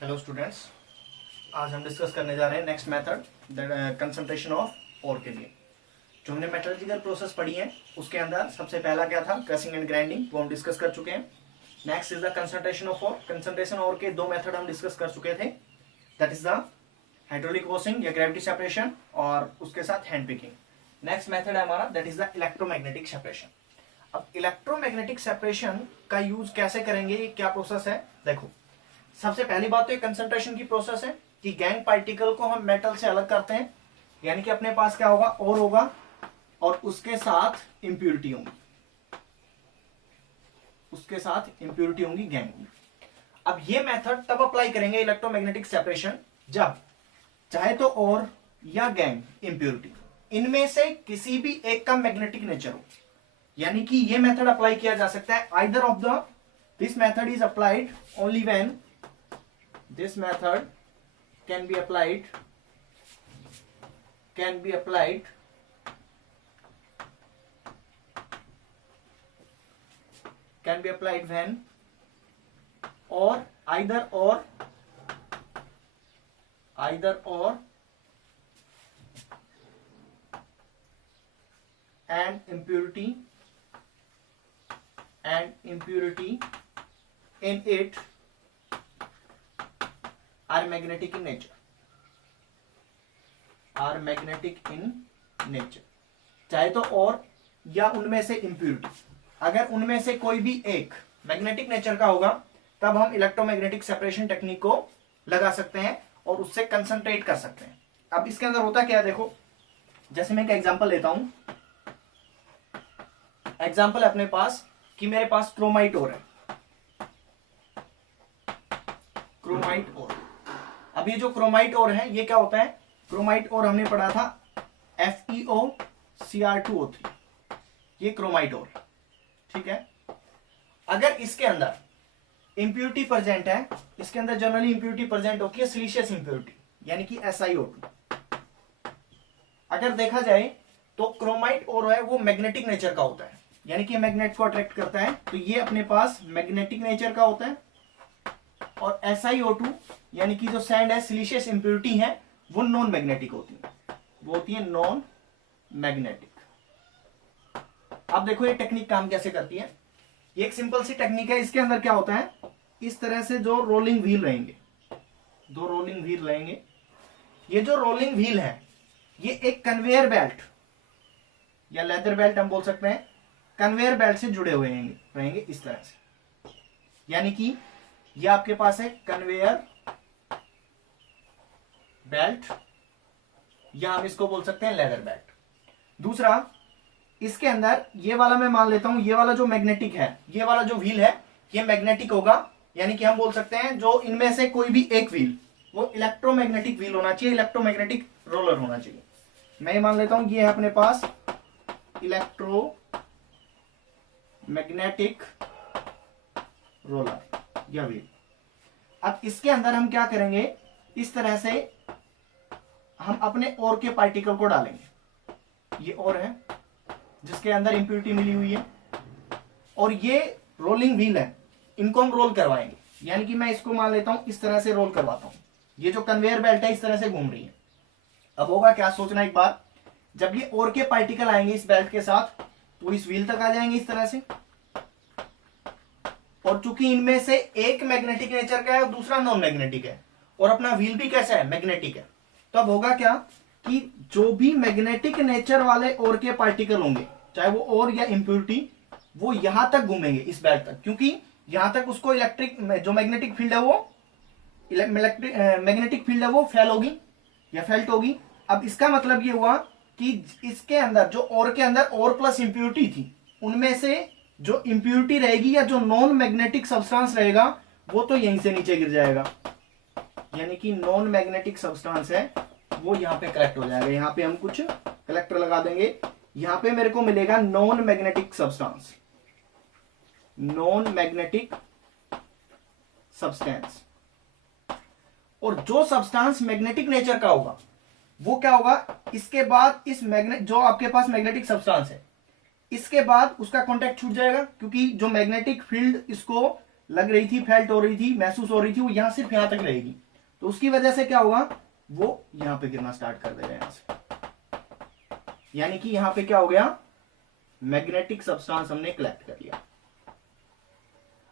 Hello students, आज हम discuss करने जा रहे हैं next method concentration of ore के लिए। जो हमने मेटलर्जिकल प्रोसेस पढ़ी है उसके अंदर सबसे पहला क्या था, क्रशिंग एंड ग्राइंडिंग, वो हम डिस्कस कर चुके हैं। Next is the concentration of ore. Concentration ore के दो मेथड हम डिस्कस कर चुके थे, that is the hydraulic washing या ग्रेविटी सेपरेशन और उसके साथ हैंड पिकिंग। नेक्स्ट मेथड है हमारा that is the electromagnetic separation. अब इलेक्ट्रोमैग्नेटिक सेपरेशन का यूज कैसे करेंगे, ये क्या प्रोसेस है, देखो। सबसे पहली बात तो ये कंसंट्रेशन की प्रोसेस है कि गैंग पार्टिकल को हम मेटल से अलग करते हैं, यानी कि अपने पास क्या होगा, और होगा और उसके साथ इंप्यूरिटी होंगी, उसके साथ इंप्यूरिटी होंगी, गैंग होंगी। अब ये मेथड तब अप्लाई करेंगे इलेक्ट्रोमैग्नेटिक सेपरेशन जब चाहे तो और या गैंग इंप्यूरिटी इनमें से किसी भी एक का मैग्नेटिक नेचर हो, यानी कि ये मेथड अप्लाई किया जा सकता है either of the this method is applied only when this method can be applied when or either or and impurity in it are magnetic in nature, चाहे तो और या उनमें से इंप्यूरिटी। अगर उनमें से कोई भी एक मैग्नेटिक नेचर का होगा तब हम इलेक्ट्रोमैग्नेटिक सेपरेशन टेक्निक को लगा सकते हैं और उससे कंसंट्रेट कर सकते हैं। अब इसके अंदर होता क्या है, देखो, जैसे मैं एक एग्जांपल लेता हूं। एग्जांपल है अपने पास कि मेरे पास क्रोमाइट ओर है, क्रोमाइट ओर। अब ये जो क्रोमाइट ओर है ये क्या होता है, क्रोमाइट ओर हमने पढ़ा था FeOCr2O3, ये क्रोमाइट ओर, ठीक है। अगर इसके अंदर इंप्यूरिटी प्रेजेंट है, इसके अंदर जनरली इंप्यूरिटी प्रेजेंट होती है सिलिशियस इंप्यूरिटी, यानी कि SiO2। अगर देखा जाए तो क्रोमाइट ओर है वो मैग्नेटिक नेचर का होता है, यानी कि मैग्नेट को अट्रैक्ट करता है, तो ये अपने पास मैग्नेटिक नेचर का होता है। और SiO2 यानी कि जो सैंड है, सिलिशियस इंप्यूरिटी है, वो नॉन मैग्नेटिक होती है, वो होती है नॉन मैग्नेटिक। अब देखो ये टेक्निक काम कैसे करती है। ये एक सिंपल सी टेक्निक है। इसके अंदर क्या होता है, इस तरह से जो रोलिंग व्हील रहेंगे, दो रोलिंग व्हील रहेंगे। ये जो रोलिंग व्हील है ये एक कन्वेयर बेल्ट या लेदर बेल्ट हम बोल सकते हैं, कन्वेयर बेल्ट से जुड़े हुए रहेंगे इस तरह से, यानी कि ये आपके पास है कन्वेयर बेल्ट या हम इसको बोल सकते हैं लेदर बेल्ट। दूसरा, इसके अंदर ये वाला मैं मान लेता हूं, ये वाला जो मैग्नेटिक है, ये वाला जो व्हील है ये मैग्नेटिक होगा, यानी कि हम बोल सकते हैं जो इनमें से कोई भी एक व्हील वो इलेक्ट्रोमैग्नेटिक व्हील होना चाहिए, इलेक्ट्रोमैग्नेटिक रोलर होना चाहिए। मैं ये मान लेता हूं ये है अपने पास इलेक्ट्रोमैग्नेटिक रोलर या व्हील। अब इसके अंदर हम क्या करेंगे, इस तरह से हम अपने ओर के पार्टिकल को डालेंगे। ये ओर है जिसके अंदर इंप्यूरिटी मिली हुई है, और ये रोलिंग व्हील है, इनको हम रोल करवाएंगे, यानी कि मैं इसको मान लेता हूं इस तरह से रोल करवाता हूं। ये जो कन्वेयर बेल्ट है इस तरह से घूम रही है। अब होगा क्या, सोचना एक बार, जब ये ओर के पार्टिकल आएंगे इस बेल्ट के साथ तो इस व्हील तक आ जाएंगे इस तरह से, और चूंकि इनमें से एक मैग्नेटिक नेचर का है और दूसरा नॉन मैग्नेटिक है, और अपना व्हील भी कैसा है, मैग्नेटिक है, तो अब होगा क्या कि जो भी मैग्नेटिक नेचर वाले ओर के पार्टिकल होंगे, चाहे वो ओर या इंप्यूरिटी, वो यहां तक घूमेंगे इस बेल्ट तक, क्योंकि यहां तक उसको इलेक्ट्रिक जो मैग्नेटिक फील्ड है वो मैग्नेटिक फील्ड है वो फेल होगी या फेल्ट होगी। अब इसका मतलब ये हुआ कि इसके अंदर जो ओर के अंदर ओर प्लस इंप्यूरिटी थी, उनमें से जो इंप्यूरिटी रहेगी या जो नॉन मैग्नेटिक सब्सटेंस रहेगा वो तो यहीं से नीचे गिर जाएगा, यानी कि नॉन मैग्नेटिक सब्सटेंस है वो यहां पे कलेक्ट हो जाएगा। यहां पे हम कुछ कलेक्टर लगा देंगे, यहां पे मेरे को मिलेगा non magnetic substance, non magnetic substance. और जो सब्सटेंस मैग्नेटिक नेचर का होगा वो क्या होगा, इसके बाद इस मैग्नेट जो आपके पास मैग्नेटिक सब्सटेंस है इसके बाद उसका कांटेक्ट छूट जाएगा, क्योंकि जो मैग्नेटिक फील्ड इसको लग रही थी, फेल्ट हो रही थी, महसूस हो रही थी, वो यहां सिर्फ यहां तक रहेगी। तो उसकी वजह से क्या होगा, वो यहां पे गिरना स्टार्ट कर देगा यहां से, यानी कि यहां पे क्या हो गया, मैग्नेटिक सब्सटेंस हमने कलेक्ट कर लिया।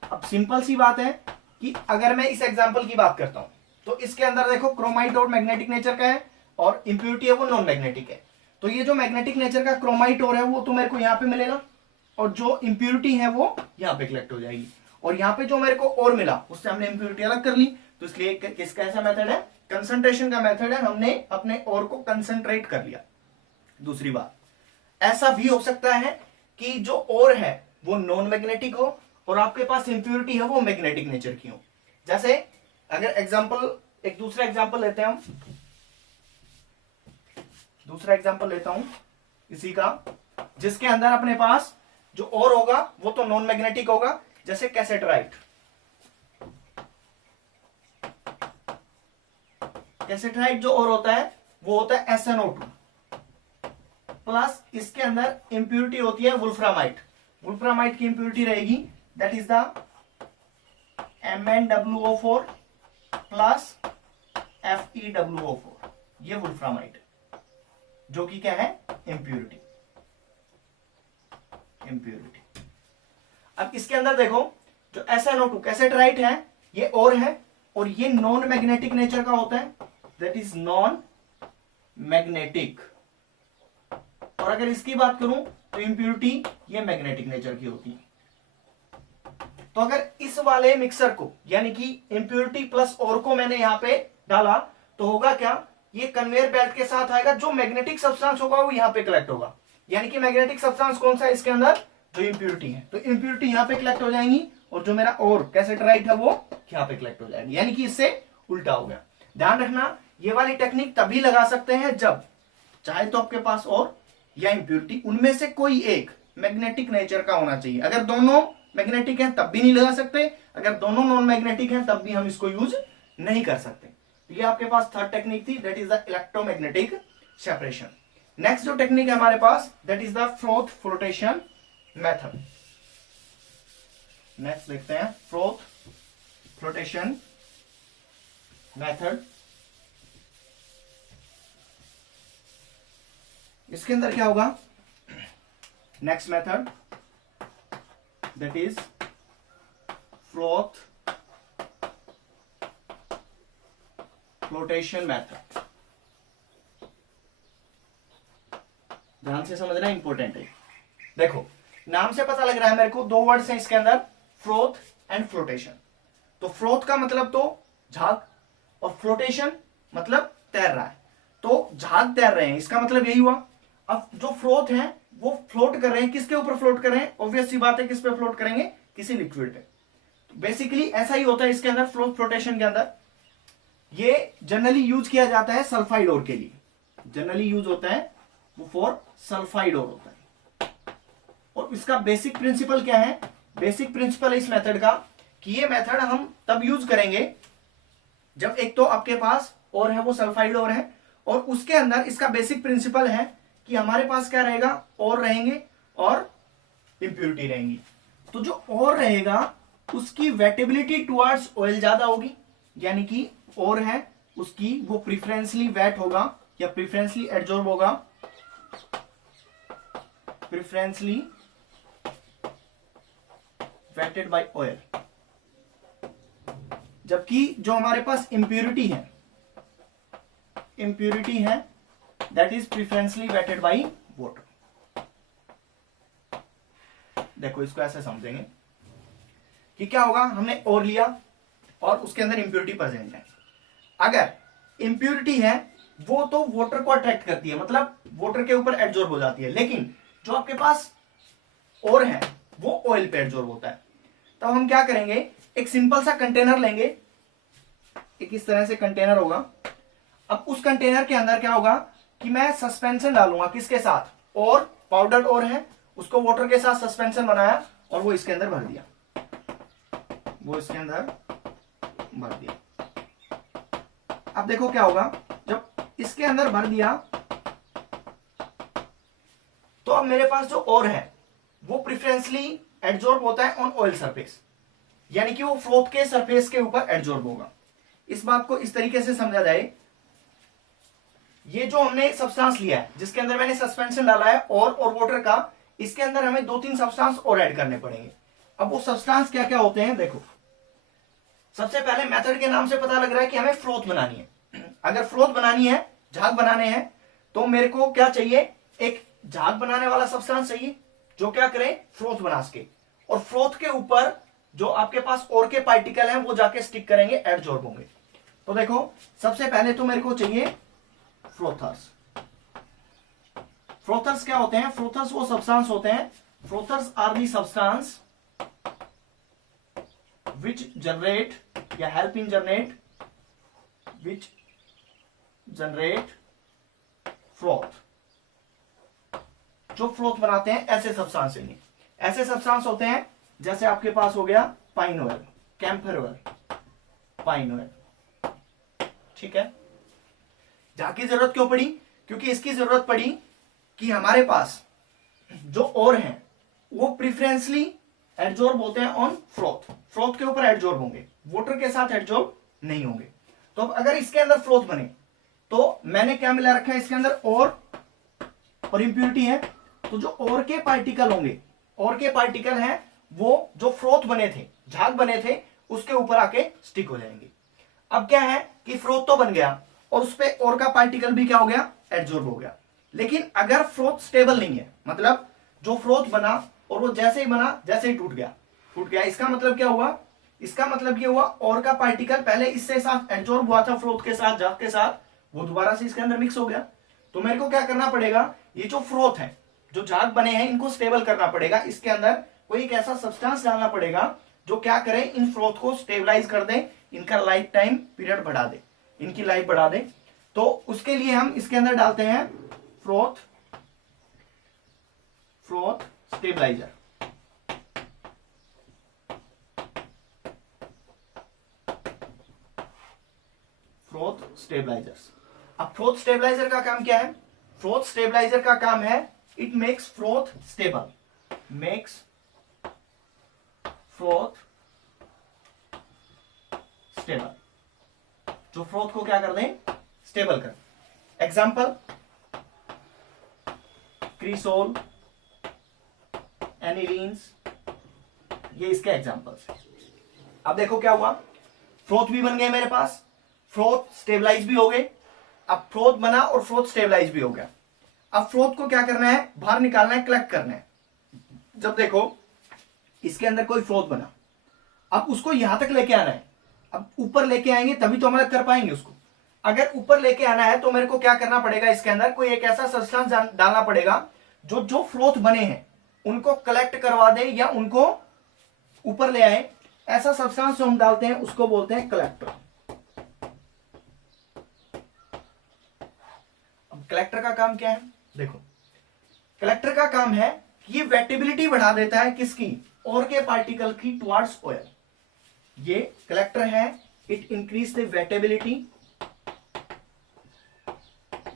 अब सिंपल सी बात है कि अगर मैं इस एग्जांपल की बात करता हूं तो इसके अंदर देखो क्रोमाइट और मैग्नेटिक नेचर का है और इंप्योरिटी है वो नॉन मैग्नेटिक है। तो ये जो मैग्नेटिक नेचर का क्रोमाइट और है वो तो मेरे को यहां पे मिलेगा और जो इंप्योरिटी है वो यहां पे कलेक्ट हो जाएगी। और यहां पे जो मेरे को और मिला उससे हमने इंप्योरिटी अलग कर ली। तो इसलिए किसका ऐसा मेथड है, कंसंट्रेशन का मेथड है, हमने अपने और को कंसंट्रेट कर लिया। दूसरी बात, ऐसा भी हो सकता है कि जो और है वो नॉन मैग्नेटिक हो और आपके पास इंप्योरिटी है वो मैग्नेटिक नेचर की हो। जैसे अगर एग्जांपल, एक दूसरा एग्जांपल लेते हैं हम, दूसरा एग्जांपल लेता हूं इसी का, जिसके अंदर अपने पास जो और होगा वो तो नॉन मैग्नेटिक होगा। जैसे कैसेटराइट, कैसेटराइट जो और होता है वो होता है SnO2 प्लस इसके अंदर इंप्योरिटी होती है वुल्फ्रामाइट। वुल्फ्रामाइट की इंप्योरिटी रहेगी that is the MnWO4 plus FeWO4, ये वुल्फ्रामाइट जो कि क्या है, इंप्योरिटी। इंप्योरिटी। अब इसके अंदर देखो जो SnO2 कैसेटराइट है ये और ये नॉन मैग्नेटिक नेचर का होता है, दैट इज नॉन मैग्नेटिक। और अगर इसकी बात करूं तो इंप्योरिटी ये मैग्नेटिक नेचर की होती है। तो अगर इस वाले मिक्सर को यानी कि इंप्योरिटी प्लस और को मैंने यहां पे डाला तो होगा क्या, ये कन्वेयर बेल्ट के साथ आएगा, जो मैग्नेटिक सब्सटेंस होगा वो यहां पे कलेक्ट होगा। यानी कि मैग्नेटिक सब्सटेंस कौन सा है इसके अंदर, जो इंप्योरिटी है, तो इंप्योरिटी यहां पे कलेक्ट हो जाएंगी और जो मेरा और कैसेटराइट है वो यहां पे कलेक्ट हो जाएगी। यानी कि इससे उल्टा हो गया। ध्यान रखना ये वाली टेक्निक तभी लगा सकते हैं जब चाहे तो आपके पास और या इंप्योरिटी उनमें से कोई एक मैग्नेटिक नेचर का होना चाहिए। अगर दोनों मैग्नेटिक है तब भी नहीं लगा सकते, अगर दोनों नॉन मैग्नेटिक है तब भी हम इसको यूज नहीं कर सकते। तो ये आपके पास थर्ड टेक्निक थी, that is the electromagnetic separation. Next जो टेक्निक है हमारे पास that is the froth flotation method. Next देखते हैं फ्रोथ फ्लोटेशन मेथड। इसके अंदर क्या होगा, next method that is froth flotation method. ध्यान से समझना इंपॉर्टेंट है। देखो नाम से पता लग रहा है मेरे को, दो वर्ड्स हैं इसके अंदर, फ्रोथ एंड फ्लोटेशन। तो फ्रोथ का मतलब तो झाग और फ्लोटेशन मतलब तैर रहा है। तो झाग तैर रहे हैं इसका मतलब यही हुआ। अब जो फ्रोथ है वो फ्लोट कर रहे हैं, किसके ऊपर फ्लोट कर रहे हैं, ऑब्वियस सी बात है किस पे फ्लोट करेंगे, किसी लिक्विड पे। तो बेसिकली ऐसा ही होता है इसके अंदर फ्लोट फ्लोटेशन के अंदर। ये जनरली यूज किया जाता है सल्फाइड ओर के लिए, जनरली यूज होता है वो फॉर सल्फाइड ओर होता है। और इसका बेसिक प्रिंसिपल क्या है, बेसिक प्रिंसिपल इस मेथड का कि ये मेथड हम तब यूज करेंगे जब एक तो आपके पास और है वो सल्फाइड और है, और उसके अंदर इसका बेसिक प्रिंसिपल है कि हमारे पास क्या रहेगा, और रहेंगे और इंप्योरिटी रहेंगी। तो जो और रहेगा उसकी वेटेबिलिटी टुवर्ड्स ऑयल ज्यादा होगी, यानी कि और है उसकी वो प्रिफरेंसली वेट होगा या प्रिफरेंसली एब्जॉर्ब होगा, प्रिफरेंसली वेटेड बाय ऑयल। जबकि जो हमारे पास इंप्योरिटी है that is preferentially wetted by water. देखो इसको ऐसे समझेंगे कि क्या होगा, हमने और लिया और उसके अंदर इंप्योरिटी प्रेजेंट है। अगर इंप्योरिटी है वो तो वाटर को अट्रैक्ट करती है, मतलब वाटर के ऊपर एब्जॉर्ब हो जाती है, लेकिन जो आपके पास और है वो ऑयल पे एब्जॉर्ब होता है। तो हम क्या करेंगे, एक सिंपल सा कंटेनर लेंगे, एक इस तरह से कंटेनर होगा। अब उस कंटेनर के अंदर क्या होगा कि मैं सस्पेंशन डालूंगा, किसके साथ, और पाउडर और है उसको वाटर के साथ सस्पेंशन बनाया और वो इसके अंदर भर दिया, वो इसके अंदर भर दिया। अब देखो क्या होगा, जब इसके अंदर भर दिया तो अब मेरे पास जो और है वो प्रिफरेंसली एब्जॉर्ब होता है ऑन ऑयल सरफेस। यानी कि वो फ्लोथ के सरफेस के ऊपर एडजॉर्ब होगा। इस बात को इस तरीके से समझा जाए, ये जो हमने सब्सटेंस लिया है जिसके अंदर मैंने सस्पेंशन डाला है और वाटर का, इसके अंदर हमें 2-3 सब्सटेंस और ऐड करने पड़ेंगे। अब वो सब्सटेंस क्या क्या होते हैं देखो, सबसे पहले मेथड के नाम से पता लग रहा है कि हमें फ्लोथ बनानी है। अगर फ्लोथ बनानी है, झाग बनाने हैं, तो मेरे को क्या चाहिए, एक झाग बनाने वाला सब्सटेंस चाहिए जो क्या करे, फ्लोथ बना सके, और फ्लोथ के ऊपर जो आपके पास और के पार्टिकल हैं वो जाके स्टिक करेंगे, एडजॉर्ब होंगे। तो देखो सबसे पहले तो मेरे को चाहिए फ्लोथर्स। फ्लोथर्स क्या होते हैं, फ्लोथर्स वो सब्सटेंस होते हैं, frothers are the substance which generate या help in which generate froth। जो फ्लोथ बनाते हैं ऐसे सब्सटेंस हैं। ऐसे सब्सटेंस होते हैं जैसे आपके पास हो गया pine oil, camphor oil, pine oil, ठीक है। जाकी जरूरत क्यों पड़ी, क्योंकि इसकी जरूरत पड़ी कि हमारे पास जो और हैं वो प्रिफरेंसली एडजॉर्ब होते हैं ऑन फ्लोथ, फ्लोथ के ऊपर एडजॉर्ब होंगे, वाटर के साथ एडजॉर्ब नहीं होंगे। तो अब अगर इसके अंदर फ्लोथ बने तो मैंने क्या मिला रखा है इसके अंदर, और इंप्योरिटी है, तो जो और के पार्टिकल होंगे, और के पार्टिकल हैं वो जो फ्लोथ बने थे, झाग बने थे, उसके ऊपर आके स्टिक हो जाएंगे। अब क्या है कि फ्लोथ तो बन गया और उस पर और का पार्टिकल भी क्या हो गया, एडजॉर्ब हो गया। लेकिन अगर फ्लोथ स्टेबल नहीं है, मतलब जो फ्लोथ बना और वो जैसे ही बना जैसे ही टूट गया, इसका मतलब क्या हुआ, इसका मतलब ये हुआ और का पार्टिकल पहले इससे साथ एडजॉर्ब हुआ था फ्लोथ के साथ, झाग के साथ, वो दोबारा से इसके अंदर मिक्स हो गया। तो मेरे को क्या करना पड़ेगा, ये जो फ्लोथ है, जो झाग बने हैं, इनको स्टेबल करना पड़ेगा। इसके अंदर कोई एक ऐसा सब्सटेंस डालना पड़ेगा जो क्या करे, इन फ्लोथ को स्टेबलाइज कर दे, इनका लाइफ टाइम पीरियड बढ़ा दे, इनकी लाइफ बढ़ा दे। तो उसके लिए हम इसके अंदर डालते हैं फ्लोथ स्टेबलाइजर। Froth stabilisers. अब फ्लोथ स्टेबलाइजर का काम क्या है, फ्लोथ स्टेबलाइजर का काम है it makes froth stable, makes froth stable, जो फ्लोथ को क्या कर दें, स्टेबल कर। एग्जाम्पल क्रीसोल, एनिलीन्स, ये इसके एग्जांपल्स। अब देखो क्या हुआ, फ्लोथ भी बन गए मेरे पास, फ्लोथ स्टेबलाइज भी हो गए। अब फ्लोथ बना और फ्लोथ स्टेबलाइज भी हो गया। अब फ्लोथ को क्या करना है, बाहर निकालना है, कलेक्ट करना है। जब देखो इसके अंदर कोई फ्लोथ बना, अब उसको यहां तक लेके आना है। अब ऊपर लेके आएंगे तभी तो हम अलग कर पाएंगे उसको। अगर ऊपर लेके आना है तो मेरे को क्या करना पड़ेगा, इसके अंदर कोई एक ऐसा सब्सटेंस डालना पड़ेगा जो जो फ्लोथ बने हैं उनको कलेक्ट करवा दे या उनको ऊपर ले आए। ऐसा सब्सटेंस जो हम डालते हैं उसको बोलते हैं कलेक्टर। अब कलेक्टर का काम क्या है, देखो कलेक्टर का काम है कि ये वेटेबिलिटी बढ़ा देता है किसकी, और के पार्टिकल की टुवर्ड्स ऑयल। ये कलेक्टर है, it increase the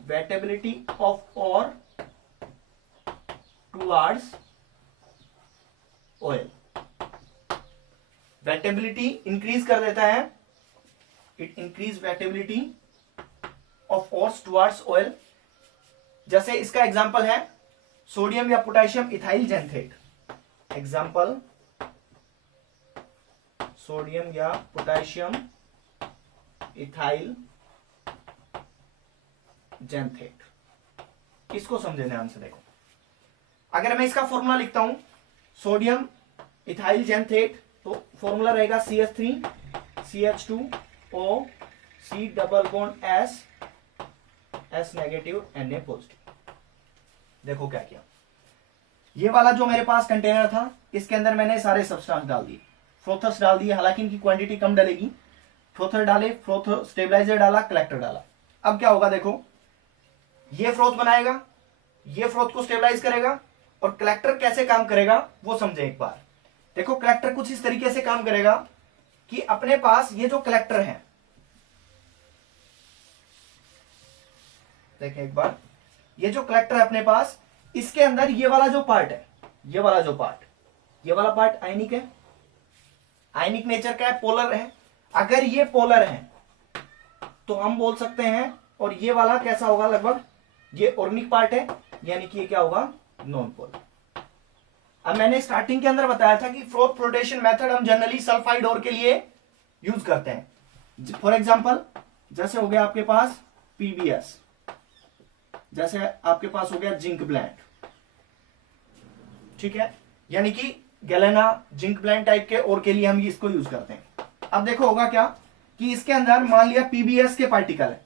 wettability of ore towards oil. Wettability increase कर देता है, it increase wettability of ores towards oil. जैसे इसका एग्जांपल है सोडियम या potassium ethyl xanthate. Example sodium या पोटेशियम इथाइल जेंथेट। इसको समझे ध्यान से देखो, अगर मैं इसका फॉर्मूला लिखता हूं सोडियम इथाइल जेंथेट, तो फॉर्मूला रहेगा CH3 CH2O C double bond S negative Na positive. देखो क्या किया, ये वाला जो मेरे पास कंटेनर था इसके अंदर मैंने सारे सब्सटेंस डाल दिए, फ्लोथर्स डाल दिए, हालांकि इनकी क्वांटिटी कम डलेगी। फ्लोथर डाले, फ्लोथ स्टेबलाइजर डाला, कलेक्टर डाला। अब क्या होगा देखो, ये फ्लोथ बनाएगा, ये फ्लोथ को स्टेबलाइज करेगा, और कलेक्टर कैसे काम करेगा वो समझे एक बार। देखो कलेक्टर कुछ इस तरीके से काम करेगा कि अपने पास ये जो कलेक्टर है, देखें एक बार, ये जो कलेक्टर है अपने पास, इसके अंदर ये वाला जो पार्ट है, ये वाला पार्ट आयनिक है, आयनिक नेचर का है, पोलर है। अगर ये पोलर है तो हम बोल सकते हैं, और ये वाला कैसा होगा, लगभग ये ऑर्गेनिक पार्ट है, यानी कि ये क्या होगा, नॉन पोलर। अब मैंने स्टार्टिंग के अंदर बताया था कि फ्लोथ फ्लोटेशन मेथड हम जनरली सल्फाइड ओर के लिए यूज करते हैं। फॉर एग्जांपल जैसे हो गया आपके पास पीबीएस, जैसे आपके पास हो गया जिंक ब्लेंड, ठीक है, यानी कि गैलेना जिंक ब्लेंड टाइप के ओर के लिए हम इसको यूज करते हैं। अब देखो होगा क्या कि इसके अंदर मान लिया पीबीएस के पार्टिकल है।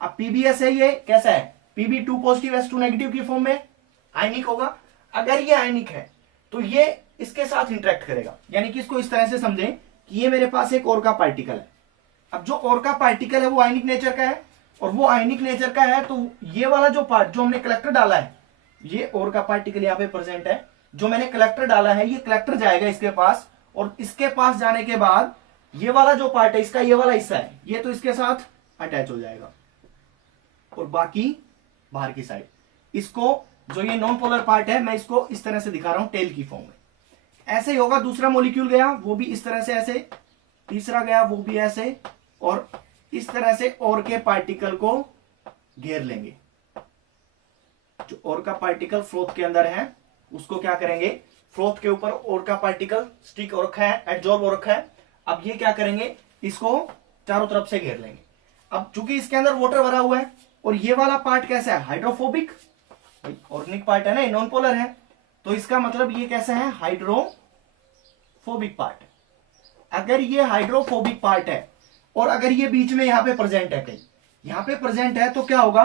अब पीबीएस है, ये कैसा है, Pb2 पॉजिटिव S2 नेगेटिव की फॉर्म में आयनिक होगा। अगर ये आयनिक है तो ये इसके साथ इंटरेक्ट करेगा, यानी कि इसको इस तरह से समझें कि ये मेरे पास एक और का पार्टिकल है। अब जो और का पार्टिकल है वो आयनिक नेचर का है, और वो आयनिक नेचर का है तो ये वाला जो पार्ट जो हमने कलेक्टर डाला है, ये और का पार्टिकल यहाँ पे प्रेजेंट है, जो मैंने कलेक्टर डाला है, ये कलेक्टर जाएगा इसके पास, और इसके पास जाने के बाद ये वाला जो पार्ट है इसका, ये वाला हिस्सा है, ये तो इसके साथ अटैच हो जाएगा, और बाकी बाहर की साइड इसको, जो ये नॉन पोलर पार्ट है, मैं इसको इस तरह से दिखा रहा हूं टेल की फॉर्म में। ऐसे ही होगा, दूसरा मॉलिक्यूल गया वो भी इस तरह से ऐसे, तीसरा गया वो भी ऐसे, और इस तरह से और के पार्टिकल को घेर लेंगे। जो और का पार्टिकल फ्लोथ के अंदर है उसको क्या करेंगे, फ्लोथ के ऊपर और का पार्टिकल स्टिक हो रखा है, एडजॉर्ब हो रखा है। अब ये क्या करेंगे, इसको चारों तरफ से घेर लेंगे। अब चूंकि इसके अंदर वाटर भरा हुआ है, और ये वाला पार्ट कैसा है, हाइड्रोफोबिक, ऑर्गेनिक पार्ट है ना, नॉन पोलर है, तो इसका मतलब ये कैसा है, हाइड्रोफोबिक पार्ट। अगर ये हाइड्रोफोबिक पार्ट है और अगर ये बीच में यहां पे प्रेजेंट है, कहीं यहां पे प्रेजेंट है, तो क्या होगा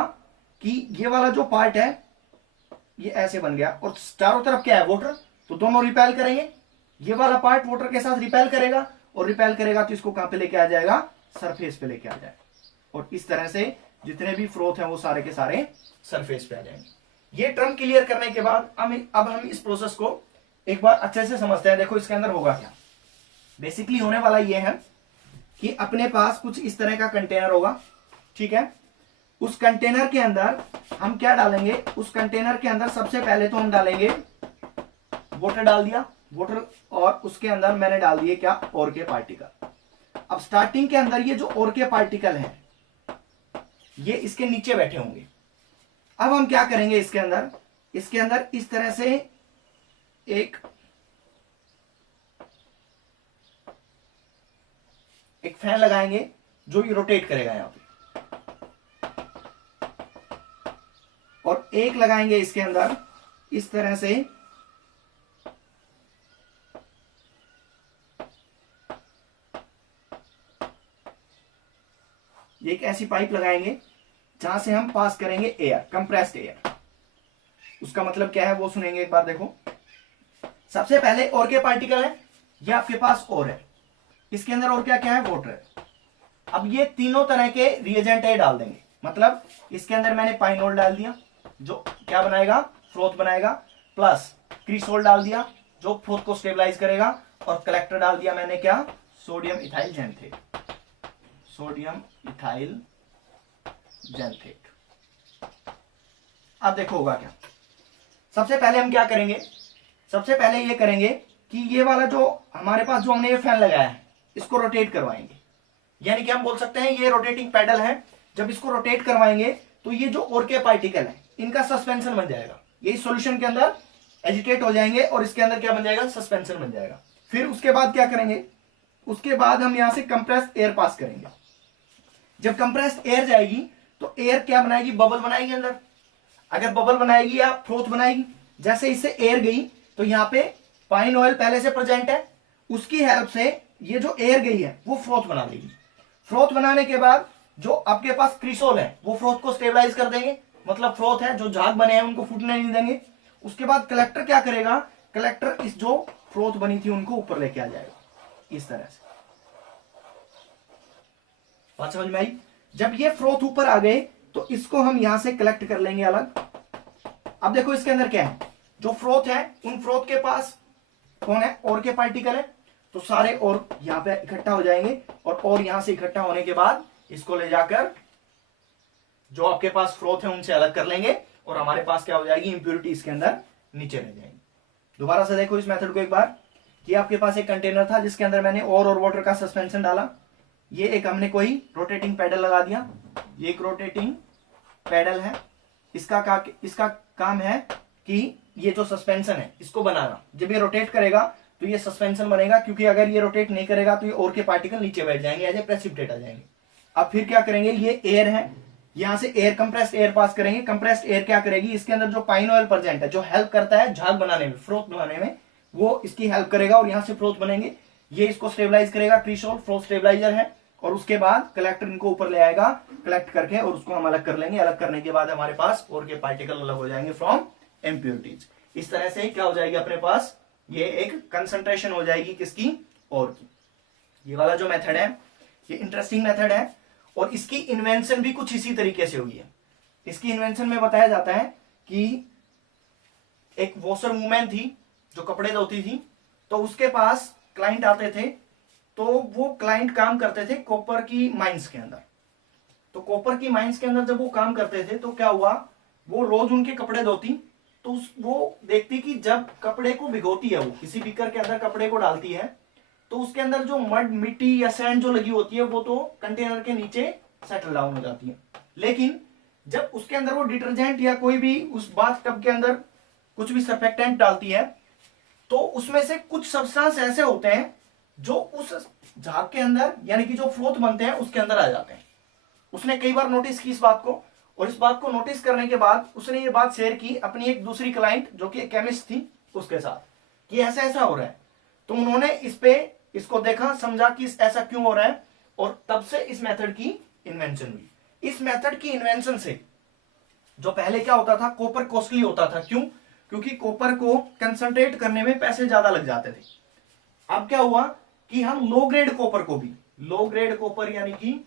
कि ये वाला जो पार्ट है ये ऐसे बन गया, और चारों तरफ क्या है, वाटर, तो दोनों रिपेल करेंगे। ये वाला पार्ट वाटर के साथ रिपेल करेगा, और रिपेल करेगा तो इसको कहां पे लेके आ जाएगा, सरफेस पे लेके आ जाएगा, और इस तरह से जितने भी फ्लोथ हैं वो सारे के सारे सरफेस पे आ जाएंगे। ये टर्म क्लियर करने के बाद अब हम इस प्रोसेस को एक बार अच्छे से समझते हैं। देखो इसके अंदर होगा क्या, बेसिकली होने वाला ये है कि अपने पास कुछ इस तरह का कंटेनर होगा, ठीक है। उस कंटेनर के अंदर हम क्या डालेंगे, उस कंटेनर के अंदर सबसे पहले तो हम डालेंगे वाटर, डाल दिया वाटर, और उसके अंदर मैंने डाल दिए क्या, और के पार्टिकल। अब स्टार्टिंग के अंदर ये जो और के पार्टिकल हैं ये इसके नीचे बैठे होंगे। अब हम क्या करेंगे, इसके अंदर इस तरह से एक फैन लगाएंगे जो ये रोटेट करेगा यहां पे, और एक लगाएंगे इसके अंदर इस तरह से एक ऐसी पाइप लगाएंगे जहां से हम पास करेंगे एयर, कंप्रेस्ड एयर। उसका मतलब क्या है वो सुनेंगे एक बार। देखो सबसे पहले और के पार्टिकल है, ये आपके पास और है, इसके अंदर और क्या क्या है, वाटर है। अब ये तीनों तरह के रिएजेंट है डाल देंगे, मतलब इसके अंदर मैंने पाइनोल डाल दिया जो क्या बनाएगा, फ्लोथ बनाएगा, प्लस क्रिसोल डाल दिया जो फ्लोथ को स्टेबलाइज करेगा, और कलेक्टर डाल दिया मैंने क्या, सोडियम इथाइल जेंथेट, सोडियम इथाइल जेंथेट। अब देखो होगा क्या, सबसे पहले हम क्या करेंगे, सबसे पहले ये करेंगे कि ये वाला जो हमारे पास जो हमने ये फैन लगाया है इसको रोटेट करवाएंगे, यानी कि हम बोल सकते हैं ये रोटेटिंग पैडल है। जब इसको रोटेट करवाएंगे तो ये जो और के पार्टिकल है इनका सस्पेंशन बन जाएगा, ये सॉल्यूशन के अंदर एजिटेट हो जाएंगे और इसके अंदर क्या बन जाएगा, सस्पेंशन बन जाएगा। फिर उसके बाद क्या करेंगे, उसके बाद हम यहां से कंप्रेस्ड एयर पास करेंगे। जब कंप्रेस्ड एयर जाएगी तो एयर क्या बनाएगी, बबल बनाएगी अंदर। अगर बबल बनाएगी या फ्लोथ बनाएगी, जैसे इससे एयर गई तो यहाँ पे पाइन ऑयल पहले से प्रेजेंट है, उसकी हेल्प से ये जो एयर गई है वो फ्लोथ बना देगी। फ्लोथ बनाने के बाद जो आपके पास क्रिसोल है वो फ्लोथ को स्टेबलाइज कर देंगे, मतलब फ्लोथ है जो झाग बने हैं उनको फूटने नहीं देंगे। उसके बाद कलेक्टर क्या करेगा, कलेक्टर इस जो फ्लोथ बनी थी उनको ऊपर लेके आ जाएगा इस तरह से। बात समझ में आई। जब ये फ्लोथ ऊपर आ गए तो इसको हम यहां से कलेक्ट कर लेंगे अलग। अब देखो इसके अंदर क्या है, जो फ्लोथ है उन फ्लोथ के पास कौन है, और के पार्टिकल है, तो सारे और यहां पे इकट्ठा हो जाएंगे, और यहां से इकट्ठा होने के बाद इसको ले जाकर जो आपके पास फ्लोथ है उनसे अलग कर लेंगे, और हमारे पास क्या हो जाएगी, इंप्योरिटी इसके अंदर नीचे रह जाएंगी। दोबारा से देखो इस मेथड को एक बार, कि आपके पास एक कंटेनर था जिसके अंदर मैंने और वाटर का सस्पेंशन डाला, ये एक हमने कोई रोटेटिंग पैडल लगा दिया, ये एक रोटेटिंग पैडल है, इसका काम है कि ये जो सस्पेंशन है इसको बनाना, जब ये रोटेट करेगा तो ये सस्पेंशन बनेगा, क्योंकि अगर ये रोटेट नहीं करेगा तो ये और के पार्टिकल नीचे बैठ जाएंगे, एज ए प्रेसिपिटेट आ जाएंगे। अब फिर क्या करेंगे, ये एयर है, यहां से एयर कंप्रेस्ड एयर पास करेंगे, कंप्रेस्ड एयर क्या करेगी, इसके अंदर जो पाइन ऑयल प्रेजेंट है जो हेल्प करता है झाग बनाने में, फ्रोथ बनाने में, वो इसकी हेल्प करेगा और यहां से फ्रोथ बनेंगे, ये इसको स्टेबलाइज करेगा, क्रीशोल फ्रोथ स्टेबलाइजर है, और उसके बाद कलेक्टर इनको ऊपर ले आएगा, कलेक्ट करके और उसको हम अलग कर लेंगे, अलग करने के बाद हमारे पास और के पार्टिकल अलग हो जाएंगे फ्रॉम इम्प्योरिटीज। इस तरह से क्या हो जाएगी अपने पास, ये एक कंसंट्रेशन हो जाएगी किसकी, और की। ये वाला जो मेथड है ये इंटरेस्टिंग मेथड है, और इसकी इन्वेंशन भी कुछ इसी तरीके से हुई है। इसकी इन्वेंशन में बताया जाता है कि एक वॉशर वूमेन थी जो कपड़े धोती थी, तो उसके पास क्लाइंट आते थे, तो वो क्लाइंट काम करते थे कॉपर की माइंस के अंदर। तो कॉपर की माइंस के अंदर जब वो काम करते थे तो क्या हुआ, वो रोज उनके कपड़े धोती, तो वो देखती कि जब कपड़े को भिगोती है, वो किसी बीकर के अंदर कपड़े को डालती है, तो उसके अंदर जो मड मिट्टी या सैंड जो लगी होती है वो तो कंटेनर के नीचे सेटल डाउन हो जाती है, लेकिन जब उसके अंदर वो डिटर्जेंट या कोई भी उस बाथ टब के अंदर कुछ भी सर्फेक्टेंट डालती है, तो उसमें से कुछ सब्सटेंस ऐसे होते हैं जो उस झाग के अंदर, यानी कि जो फ्रोथ बनते हैं उसके अंदर आ जाते हैं। उसने कई बार नोटिस की इस बात को, और इस बात को नोटिस करने के बाद उसने ये बात शेयर की अपनी एक दूसरी क्लाइंट जो कि केमिस्ट थी उसके साथ, कि ऐसा ऐसा हो रहा है। तो उन्होंने इसको देखा, समझा कि ऐसा क्यों हो रहा है, और तब से इस मेथड की इन्वेंशन हुई। इस मेथड की इन्वेंशन से जो पहले क्या होता था, कॉपर कॉस्टली होता था, क्यों, क्योंकि कॉपर को कंसंट्रेट करने में पैसे ज्यादा लग जाते थे। अब क्या हुआ कि हम लो ग्रेड कॉपर को भी, लो ग्रेड कॉपर यानी कि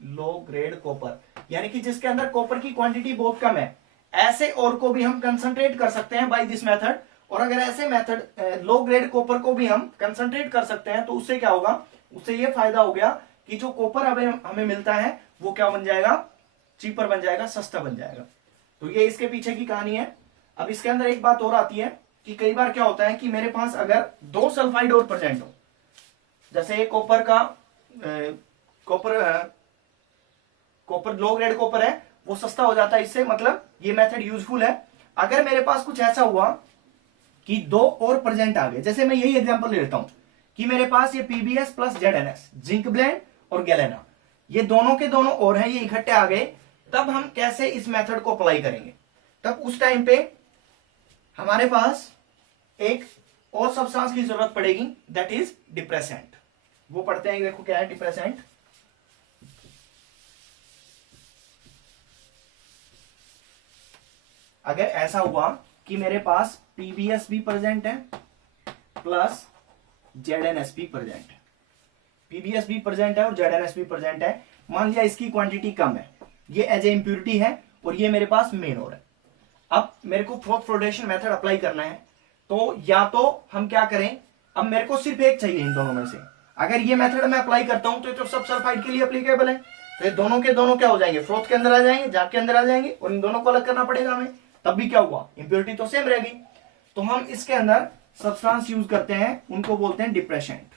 लो ग्रेड कॉपर यानी कि जिसके अंदर कॉपर की क्वांटिटी बहुत कम है, ऐसे और को भी हम कंसंट्रेट कर सकते हैं बाय दिस मेथड। और अगर ऐसे मेथड लो ग्रेड कॉपर को भी हम कंसंट्रेट कर सकते हैं, तो उससे क्या होगा, उससे ये फायदा हो गया कि जो कॉपर हमें मिलता है वो क्या बन जाएगा, चीपर बन जाएगा, सस्ता बन जाएगा। तो ये इसके पीछे की कहानी है। अब इसके अंदर एक बात और आती है कि कई बार क्या होता है कि मेरे पास अगर 2 सल्फाइड और प्रेजेंट हो, जैसे ये कॉपर लो ग्रेड कॉपर है, वो सस्ता हो जाता है इससे, मतलब ये मेथड यूजफुल है। अगर मेरे पास कुछ ऐसा हुआ कि 2 और प्रेजेंट आ गए, जैसे मैं यही एग्जांपल ले लेता हूं कि मेरे पास ये पीबीएस प्लस जेडएनएस, जिंक ब्लेंड और गैलेना, ये दोनों के दोनों और हैं, ये इकट्ठे आ गए, तब हम कैसे इस मेथड को अप्लाई करेंगे। तब उस टाइम पे हमारे पास एक और सब्सटेंस की जरूरत पड़ेगी, दैट इज डिप्रेसेंट। वो पढ़ते हैं, देखो क्या है डिप्रेसेंट। अगर ऐसा हुआ कि मेरे पास पीबीएस भी प्रेजेंट है प्लस जेडएनएस भी प्रेजेंट है, पीबीएस भी प्रेजेंट है और जेडएनएस भी प्रेजेंट है, मान लिया इसकी क्वांटिटी कम है, ये एज ए इंप्योरिटी है और ये मेरे पास मेन और है। अब मेरे को फ्रोथ फ्लोटेशन मेथड अप्लाई करना है, तो या तो हम क्या करें, अब मेरे को सिर्फ एक चाहिए इन दोनों में से। अगर ये मेथड मैं अप्लाई करता हूं तो ये तो सब सल्फाइड के लिए अप्लीकेबल है, तो ये दोनों के दोनों क्या हो जाएंगे, फ्रोथ के अंदर आ जाएंगे, झाग के अंदर आ जाएंगे, और इन दोनों को अलग करना पड़ेगा हमें, तब भी क्या हुआ, इंप्योरिटी तो सेम रहेगी। तो हम इसके अंदर सब्सटेंस यूज करते हैं, उनको बोलते हैं डिप्रेसेंट।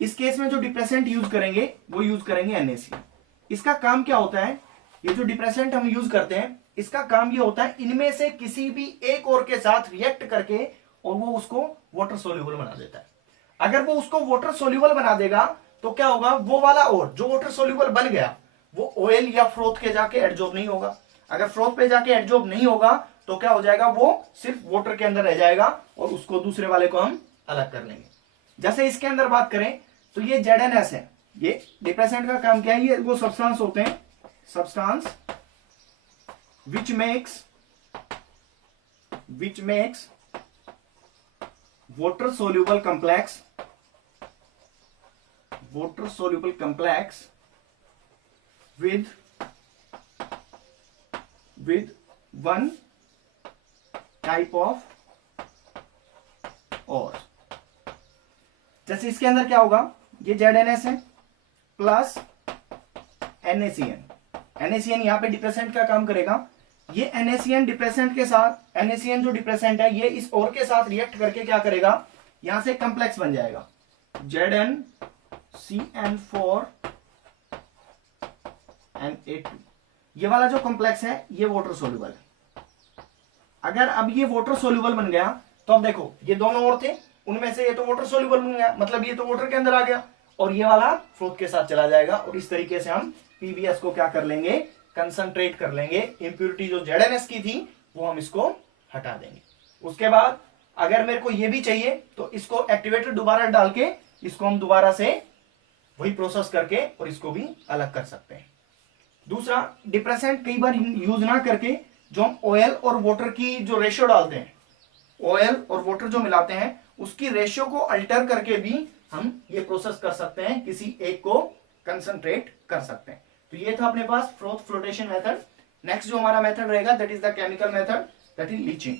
इस केस में जो डिप्रेसेंट यूज करेंगे वो यूज करेंगे NaCl। इसका काम क्या होता है, ये जो डिप्रेसेंट हम यूज करते हैं इसका काम ये होता है इनमें से किसी भी एक और के साथ रिएक्ट करके और वो उसको वाटर सोल्यूबल बना देता है। अगर वो उसको वाटर सोल्यूबल बना देगा तो क्या होगा, वो वाला और जो वाटर सोल्यूबल बन गया वो ऑयल या फ्रोथ के जाके एडजॉर्ब नहीं होगा। अगर फ्रोथ पे जाके एडजॉर्ब नहीं होगा तो क्या हो जाएगा, वो सिर्फ वाटर के अंदर रह जाएगा और उसको दूसरे वाले को हम अलग कर लेंगे। जैसे इसके अंदर बात करें तो ये जेडएनएस है, ये डिप्रेसेंट का काम क्या है, ये वो सब्सटेंस होते हैं, substance which makes water soluble complex with one type of ore। जैसे इसके अंदर क्या होगा, ये ZNS है प्लस NaCN। NaCN यहां पे डिप्रेसेंट का काम करेगा, ये NaCN डिप्रेसेंट के साथ, NaCN जो डिप्रेसेंट है ये इस और के साथ रिएक्ट करके क्या करेगा, यहां से कॉम्प्लेक्स बन जाएगा ZnCN4 Na2। ये वाला जो कॉम्प्लेक्स है ये वाटर सोल्यूबल है। अगर अब ये वाटर सोल्यूबल बन गया तो अब देखो ये दोनों और थे, उनमें से ये तो वाटर सोल्यूबल बन गया, मतलब ये तो वाटर के अंदर आ गया और ये वाला फ्लोथ के साथ चला जाएगा और इस तरीके से हम PbS को क्या कर लेंगे, कंसंट्रेट कर लेंगे। इंप्योरिटी जो ZnS की थी वो हम इसको हटा देंगे। उसके बाद अगर मेरे को ये भी चाहिए तो इसको एक्टिवेटर दोबारा डाल के इसको हम दोबारा से वही प्रोसेस करके और इसको भी अलग कर सकते हैं। दूसरा, डिप्रेसेंट कई बार यूज ना करके जो हम ऑयल और वाटर की जो रेशियो डालते हैं, ऑयल और वाटर जो मिलाते हैं उसकी रेशियो को अल्टर करके भी हम ये प्रोसेस कर सकते हैं, किसी एक को कंसंट्रेट कर सकते हैं। तो ये था अपने पास फ्लोट फ्लोटेशन मेथड। नेक्स्ट जो हमारा मेथड रहेगा that is the chemical method, that is leaching.